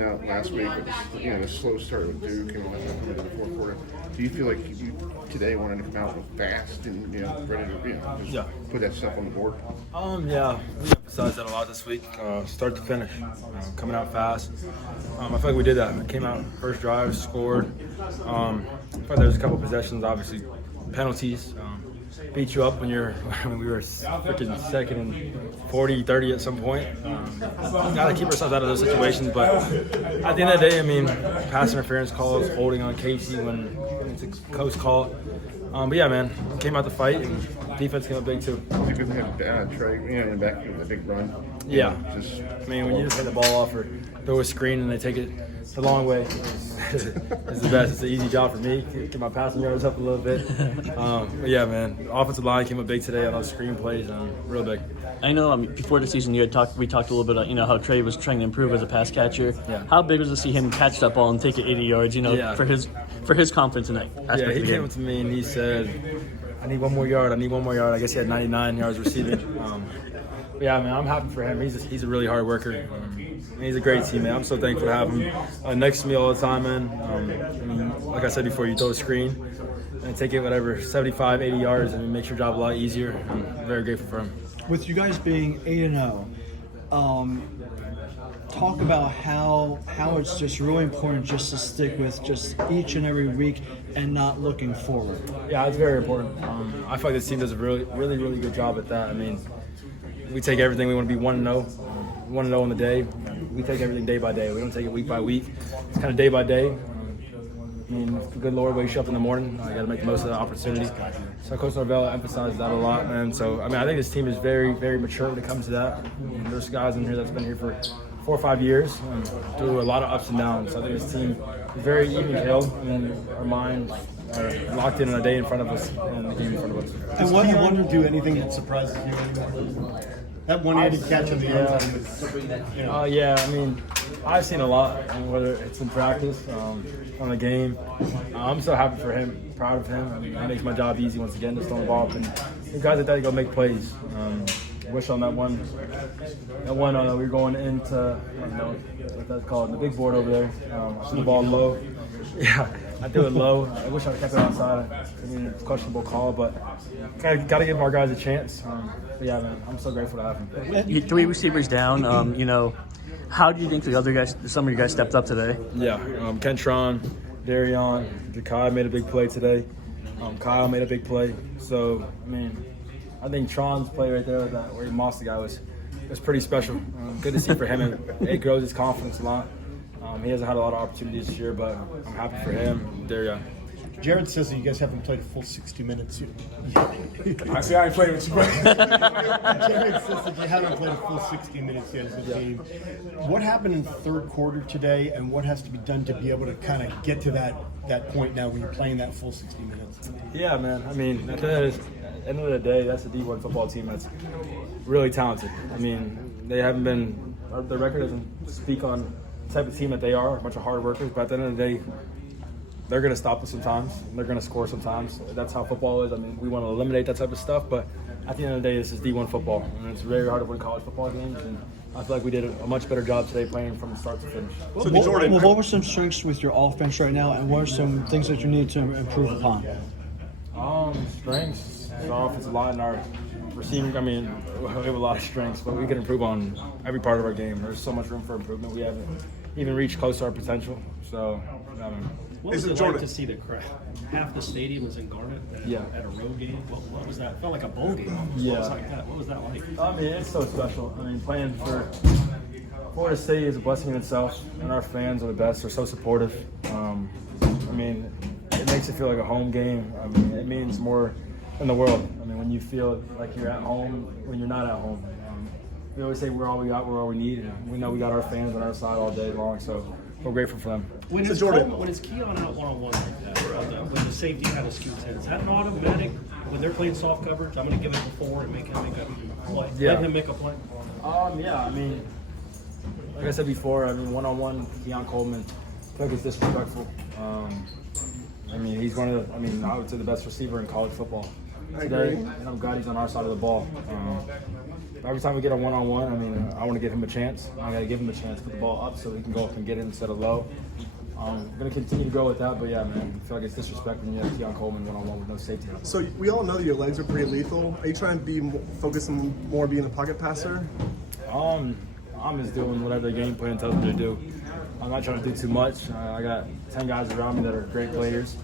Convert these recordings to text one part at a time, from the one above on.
Out last week with the slow start with Duke and whatnot coming to the fourth quarter. Do you feel like you today wanted to come out fast and ready to just put that stuff on the board? Yeah, we emphasized that a lot this week, start to finish, coming out fast. I feel like we did that. We came out first drive, scored. I feel like there was a couple possessions, obviously penalties. Beat you up when we were freaking second and 40, 30 at some point. Got to keep ourselves out of those situations. But at the end of the day, I mean, pass interference calls, holding on Casey when it's a close call. But yeah, man, came out to fight and defense came up big too. It's a good thing to Trey, in the back with a big run. Yeah, I mean, when you just hit the ball off or throw a screen and they take it the long way, it's the best. It's an easy job for me. Get my passing yards up a little bit. But yeah, man, the offensive line came up big today on those screen plays, real big. I know before the season we talked a little bit about how Trey was trying to improve as a pass catcher. Yeah. How big was it to see him catch that ball and take it 80 yards? For his confidence in that aspect Yeah, of he the came game. up to me and he said, "I need one more yard. I need one more yard." I guess he had 99 yards receiving. But yeah, man, I'm happy for him. He's a really hard worker. And he's a great teammate. I'm so thankful to have him next to me all the time, man. I mean, like I said before, you throw a screen and take it whatever 75, 80 yards, and it makes your job a lot easier. I'm very grateful for him. With you guys being 8-0, talk about how it's just really important just to stick with just each and every week and not looking forward. Yeah, it's very important. I feel like this team does a really, really, really good job at that. I mean, we take everything. We want to be 1-0, 1-0 in the day. We take everything day by day. We don't take it week by week. It's kind of day by day. I mean, if the good Lord wakes you up in the morning, I got to make the most of that opportunity. So Coach Norvell emphasized that a lot, man. So, I mean, I think this team is very, very mature when it comes to that. There's guys in here that's been here for 4 or 5 years, through a lot of ups and downs. So I think this team is very even-keeled, and our minds are locked in on a day in front of us and the game in front of us. And what you want to do anything that surprises you anymore? That one-handed catch in the end zone was, Yeah, I mean, I've seen a lot, whether it's in practice, on the game. I'm so happy for him, proud of him. I mean, he makes my job easy once again, just throwing the ball up. And the guys like that go make plays. Wish on that one we were going into, what that's called, the big board over there. Threw the ball low. Yeah, I threw it low. I wish I kept it outside. I mean, it's a questionable call, but got to give our guys a chance. But yeah, man, I'm so grateful to have him. You 3 receivers down. How do you think the other guys, some of you guys, stepped up today? Yeah, Kentron, Darion, Jakai made a big play today. Kyle made a big play. So, I mean, I think Tron's play right there, where he mossed the guy, was pretty special. Good to see for him. It grows his confidence a lot. He hasn't had a lot of opportunities this year, but I'm happy for him. Darion. Jared says that you guys haven't played a full 60 minutes yet. I see. I ain't playing with you, bro. Jared says that you haven't played a full 60 minutes yet as a team. What happened in the third quarter today, and what has to be done to be able to kind of get to that point now when you're playing that full 60 minutes? Yeah, man. I mean, at the end of the day, that's a D1 football team that's really talented. I mean, they haven't been – the record doesn't speak on the type of team that they are, a bunch of hard workers, but at the end of the day, they're going to stop us sometimes. They're going to score sometimes. That's how football is. I mean, we want to eliminate that type of stuff, but at the end of the day, this is D1 football, and it's very hard to win college football games, and I feel like we did a much better job today playing from start to finish. So what were some strengths with your offense right now, and what are some things that you need to improve upon? Strengths, our offensive line, our receiving. I mean, we have a lot of strengths, but we can improve on every part of our game. There's so much room for improvement. We haven't even reached close to our potential. So, What was it like to see the crowd? Half the stadium was in Garnet at a road game. What was that? It felt like a bowl game. Yeah. What was that like? I mean, it's so special. I mean, playing for Florida State is a blessing in itself, and our fans are the best. They're so supportive. I mean, it makes it feel like a home game. I mean, it means more than the world. I mean, when you feel like you're at home when you're not at home. We always say we're all we got, we're all we need, and we know we got our fans on our side all day long, so we're grateful for them. When it's Keon out one-on-one like that, when the safety kind of scoots in, is that an automatic? When they're playing soft coverage, I'm going to give it before and make him make a play. Yeah. Let him make a play. Yeah, I mean, like I said before, I mean, one-on-one, Keon Coleman, I feel like it's disrespectful. I mean, he's one of the, I would say the best receiver in college football. today, and I'm glad he's on our side of the ball. Every time we get a one-on-one, I mean, I want to give him a chance. I got to give him a chance to put the ball up so he can go up and get it instead of low. I'm going to continue to go with that, but yeah, man, I feel like it's disrespect when you have Keon Coleman one-on-one with no safety. So we all know that your legs are pretty lethal. Are you trying to be focused on more being a pocket passer? I'm just doing whatever the game plan tells me to do. I'm not trying to do too much. I got 10 guys around me that are great players.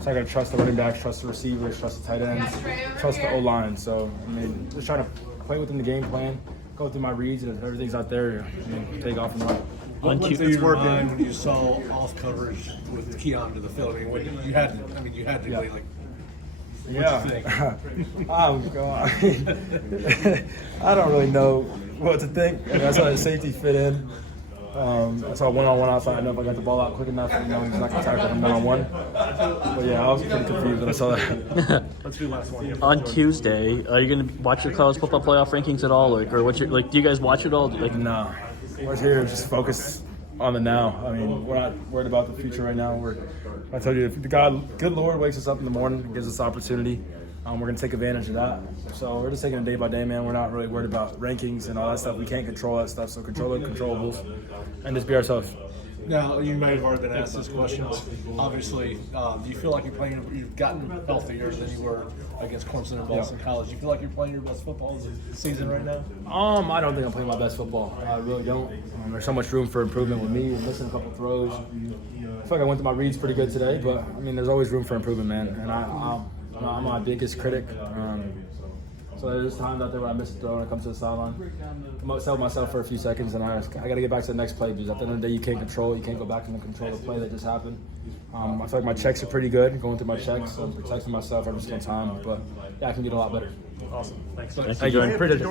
So I got to trust the running backs, trust the receivers, trust the tight ends, trust the O-line. So, I mean, just trying to play within the game plan, go through my reads, and if everything's out there, I mean, take off and run. On What Tu- did your mind when you saw off coverage with Keon to the field? I mean, when you had to Yeah. like. Yeah. Think? Oh, God. I don't really know what to think. I mean, I saw that safety fit in. I saw one-on-one outside. I know if I got the ball out quick enough, he's not going to tackle him one-on-one. But yeah, I was pretty confused when I saw that. Let's do last one. On Tuesday, are you going to watch your college football playoff rankings at all, or what's your do you guys watch it all? Like, No. We're here just focused on the now. I mean, we're not worried about the future right now. I told you, if the good Lord wakes us up in the morning and gives us opportunity, we're going to take advantage of that. So we're just taking it day by day, man. We're not really worried about rankings and all that stuff. We can't control that stuff, so control the controllables and just be ourselves. Now, you might have already been asked this question. Obviously, do you feel like you've gotten healthier than you were against Clemson and Boston College? Do you feel like you're playing your best football of the season right now? I don't think I'm playing my best football. I really don't. There's so much room for improvement with me. I'm missing a couple throws. I feel like I went through my reads pretty good today, but I mean, there's always room for improvement, man. And I'm my biggest critic. So there's times out there when I miss a throw when it comes to the sideline. I sell myself for a few seconds, and I got to get back to the next play because at the end of the day, you can't control it. You can't go back and control the play that just happened. I feel like my checks are pretty good, going through my checks and protecting myself every single time. But yeah, I can get a lot better. Awesome. Thanks. thank you, Thank you. Jordan. Appreciate it.